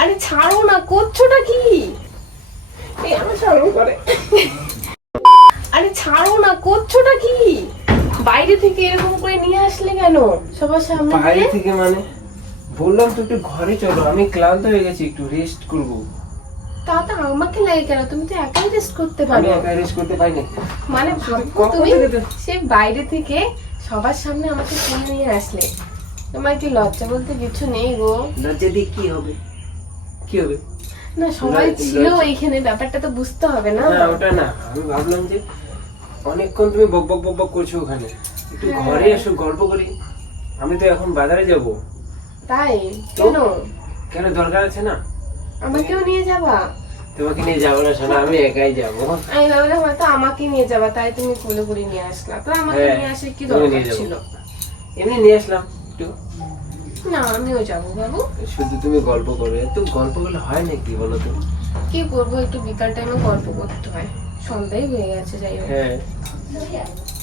আরে ছাড়ো না, করছোটা কি? এই আমার ছাড়ো করে। আরে ছাড়ো না, করছোটা কি? বাইরে থেকে এরকম করে নিয়ে আসলে কেন সবার সামনে? বাইরে থেকে মানে বললাম তো একটু ঘরে চলো, আমি ক্লান্ত হয়ে গেছি, একটু রেস্ট করব। তাতে আমাকে লাগে কেন? তুমি তো একাই রেস্ট করতে আমি পারো। একা রেস্ট করতে পারি না। মানে ভাবো তুমি সে বাইরে থেকে সবার সামনে আমাকে কিনে নিয়ে আসলে, তোমার কি লজ্জা বলতে কিছু নেই গো? লজ্জা দিয়ে কি হবে? কি হবে? না সবাই ছিল এইখানে, ব্যাপারটা তো বুঝতে হবে না। না ওটা না, আমি ভাবলাম যে অনেকক্ষণ তুমি বক বক বক বক করছো ওখানে, একটু ঘরে এসো গল্প করি। আমি তো এখন বাজারে যাব। তাই কেন? কেন দরকার আছে না? আমাকেও নিয়ে যাবা? তোমাকে নিয়ে যাবো না শোনা, আমি একাই যাবো। আমি ভাবলাম হয়তো আমাকে নিয়ে যাবা, তাই তুমি কোলে করে নিয়ে আসলা। তো আমাকে হ্যাঁ, নিয়ে আসে কি তুমি দরকার নিয়ে যাবো। ছিল? এমনি নিয়ে আসলাম একটু। না আমিও যাবো বাবু। শুধু তুমি গল্প করবে, একটু গল্প করলে হয় নাকি বলো তো? কি করবো, একটু বিকাল টাইমে গল্প করতে হয়, সন্ধ্যাই হয়ে গেছে। যাই হোক, হ্যাঁ,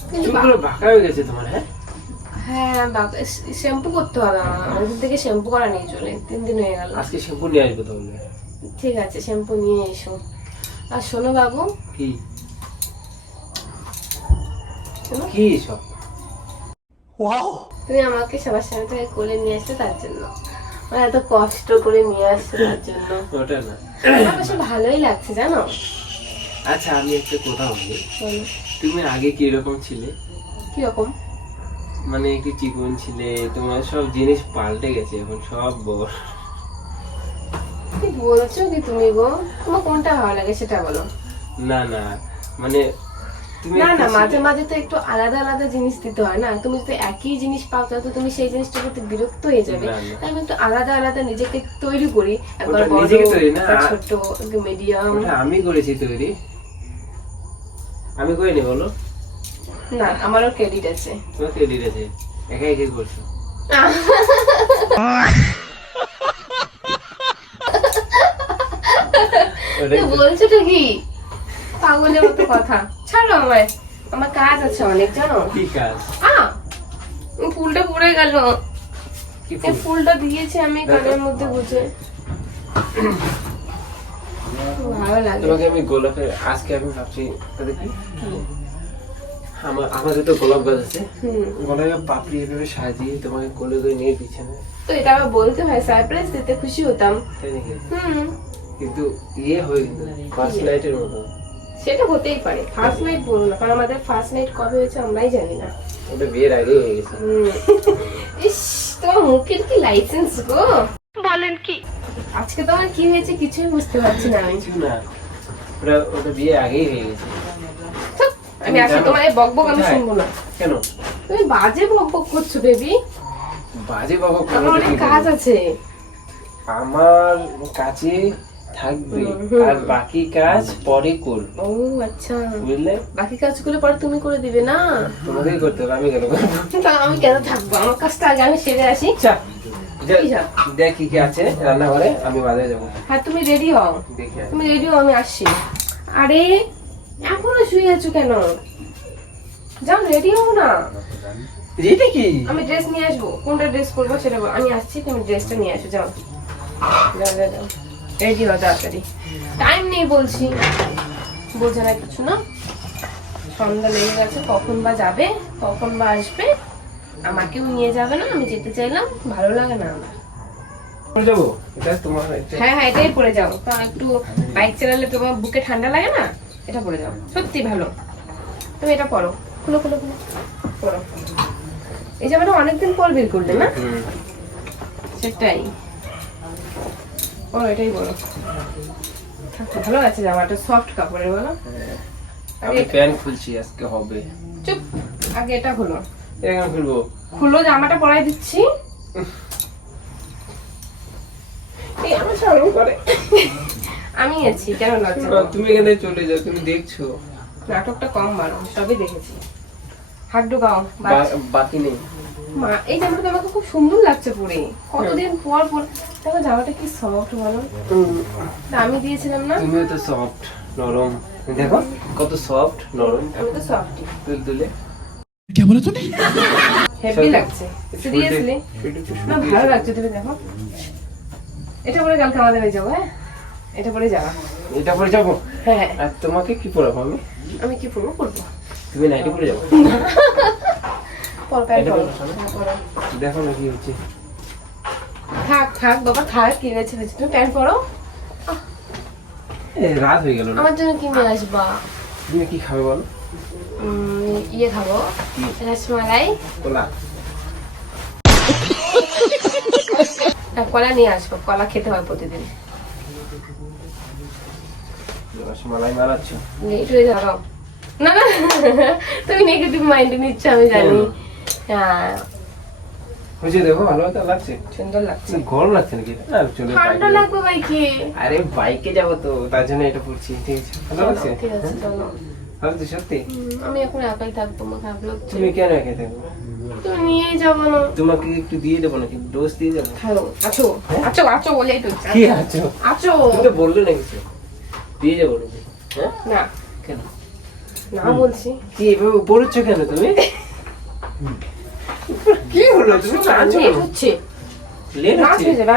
কিন্তু চুলগুলো বাঁকা হয়ে গেছে তোমার। হ্যাঁ হ্যাঁ শ্যাম্পু করতে হবে আমার। ওদিন থেকে শ্যাম্পু করা নেই, চলে 3 দিন হয়ে গেল। আজকে শ্যাম্পু নিয়ে আসবো তাহলে। ঠিক আছে, শ্যাম্পু নিয়ে এসো। আর শোনো বাবু, কি শোনো, কি সব? তুমি আমাকে সবার সামনে থেকে কোলে নিয়ে আসতে, তার জন্য মানে এত কষ্ট করে নিয়ে আসছে তার জন্য। ওটা না, আমার বেশ ভালোই লাগছে জানো। আচ্ছা আমি একটা কথা বলি, বলো, তুমি আগে কি রকম ছিলে? কিরকম? মানে একটু চিকন ছিলে, তোমার সব জিনিস পাল্টে গেছে, এখন সব বড়। কি বলছো কি তুমি গো? তোমার কোনটা ভালো লাগে সেটা বলো। না না, মানে তুমি না একটা না, মাঝে ছিলে- মাঝে তো একটু আলাদা আলাদা জিনিস দিতে হয় না? তুমি যদি একই জিনিস পাও তাহলে তো তুমি সেই জিনিসটা করতে বিরক্ত হয়ে যাবে। না, না। তাই আমি একটু আলাদা আলাদা নিজেকে তৈরি করি, একবার ওটা বড়, নিজেকে তৈরি না, একবার ছোট, একবার মিডিয়াম। ওটা আমি করেছি তৈরি। আমি করিনি বলো? না আমারও ক্রেডিট আছে। তোমার ক্রেডিট আছে, একাই একাই করছো। ওটাই তো। বলছোটা কি পাগলের মতো কথা? ছাড়ো আমায়, আমার কাজ আছে অনেক জানো। কি কাজ? ফুলটা পড়ে গেল। কি এই ফুল? ফুলটা দিয়েছি আমি কানের মধ্যে গুজে, ভালো লাগে। তোমাকে আমি গোলাপের, আজকে আমি ভাবছি তাহলে কি আমাদের তো গোলাপ গাছ আছে, গোলাপের পাপড়ি এভাবে সাজিয়ে তোমাকে কোলে করে নিয়ে পিছনে। তো এটা আবার বলতে হয়, সারপ্রাইজ দিতে খুশি হতাম। তাই নাকি? হুম, কিন্তু ইয়ে হয়ে কিন্তু ফার্স্ট নাইটের মতো। সেটা হতেই পারে। ফার্স্ট নাইট বলবো না, কারণ আমাদের ফার্স্ট নাইট কবে হয়েছে আমরাই জানি না। ওটা বিয়ের আগেই হয়ে গেছে। ইস, তোমার মুখের কি লাইসেন্স গো? বলেন কি? আজকে তোমার কি হয়েছে কিছুই বুঝতে পারছি না আমি। কিছু না, ওটা বিয়ে আগেই হয়ে গেছে। ধ্যাৎ, আমি আসলে তোমার এই বকবক আমি কোথায়? শুনবো না। কেন তুমি বাজে বকবক করছো বেবি। বাজে বাবা? আমার অনেক কাজ আছে। আমার কাছে থাকবে, আর বাকি কাজ পরে করব, ও আচ্ছা, বুঝলে? বাকি কাজগুলো পরে তুমি করে দিবে না? তোমাকেই করতে হবে, আমি কেন করবো? তা আমি কেন থাকবো? আমার কাজটা আগে আমি সেরে আসি। চাপ। কি চাপ? দেখ কি কি আছে রান্নাঘরে, আমি বাজারে যাবো। হ্যাঁ তুমি রেডি হও, দেখে আসি। তুমি রেডি হও, আমি আসছি। আরে এখনো শুয়ে আছো কেন? যাও রেডি হও না। রেডি কি? আমি ড্রেস নিয়ে আসবো, কোনটা ড্রেস পরবো সেটা বলো। আমি আসছি, তুমি ড্রেসটা নিয়ে আসো। যাও যাও যাও যাও, রেডি হও তাড়াতাড়ি। টাইম নেই বলছি, বোঝে না কিছু না। সন্ধ্যা লেগে গেছে, কখন বা যাবে, কখন বা আসবে। আমাকেও নিয়ে যাবে না, আমি যেতে চাইলাম, ভালো লাগে না আমার। পরে যাবো, এটা তোমার হ্যাঁ হ্যাঁ, এটাই পরে যাও, কারণ একটু বাইক চালালে তোমার বুকে ঠান্ডা লাগে না। এটা পরে যাও, সত্যি ভালো। তুমি এটা পরো, খুলো খুলো খুলো পরো। এই জামাটা অনেকদিন পর বের করলে না? সেটাই পরো, এটাই পরো। ভালো আছে জামাটা, সফট কাপড়ের বলো। আমি প্যান্ট খুলছি, আজকে হবে। চুপ, আগে এটা খুলো। এটা কেন খুলবো? খুলো, জামাটা পরাই দিচ্ছি। এই আমার শরম করে। আমি আছি, কেন লজ্জা পাবো? তুমি এখানে চলে যাও, তুমি দেখছো। নাটকটা কম বাড়ো, সবই দেখেছি। হাত ঢুকাও। বাকি নেই। মা, এই জামাটা আমাকে খুব সুন্দর লাগছে পরে, কতদিন পর পর। দেখো জামাটা কি সফট বলো, আমি দিয়েছিলাম না? তুমিও তো সফট, নরম। দেখো কত সফট নরম, আমি তো সফটই। তুলতুলে। হেভি লাগছে সিরিয়াসলি। না ভালো লাগছে, তুমি দেখো। এটা পরে কালকে আমাদের হয়ে যাবো। হ্যাঁ, এটা পরে যাবা। এটা পরে যাবো। হ্যাঁ, আর তোমাকে কি পরাবো আমি? আমি কি পরবো? পরবো। তুমি নাইটি পরে যাবো? পরো, প্যান্ট এটা পরো। পরো, শোনো। হ্যাঁ, পরো। দেখো না কি হচ্ছে। থাক থাক বাবা, থাক, কি হয়েছে হয়েছে, তুমি প্যান্ট পরো। রাত হয়ে গেল না? আমার জন্য কি নিয়ে আসবা? তুমি কি খাবে বলো? ইয়ে খাবো, রসমালাই। কলা? কলা নিয়ে আসবো, কলা খেতে হয় প্রতিদিন। রসমালাই মারাচ্ছ? লেট হয়ে যাবো। না না, তুমি নেগেটিভ মাইন্ডে নিচ্ছ আমি জানি। হ্যাঁ, হয়েছে, দেখো ভালো তো লাগছে। সুন্দর লাগছে। গরম লাগছে নাকি? না চলে ঠান্ডা লাগবে বাইকে। আরে বাইকে যাবো তো, তার জন্য এটা পড়ছি। ঠিক আছে, ভালো লাগছে? ঠিক আছে, চলো। ভালো তো সত্যি? আমি এখন একাই থাকবো, আমার খারাপ লাগছে। তুমি কেন একা থাকবে? তুমি নিয়েই যাবো না। তোমাকে একটু দিয়ে দেবো নাকি? ডোজ দিয়ে যাবো? হ্যালো, আছো আছো আছো বলেই তো। কি আছো? আছো। তুমি তো বললে না কিছু। দিয়ে যাবো নাকি? হ্যাঁ? না কেন? না বলছি। কি এভাবে পড়েছ কেন তুমি? কি হলো? তুমি তো আছো। লেট হচ্ছে, লেট রাত হচ্ছে? হয়ে যাবে।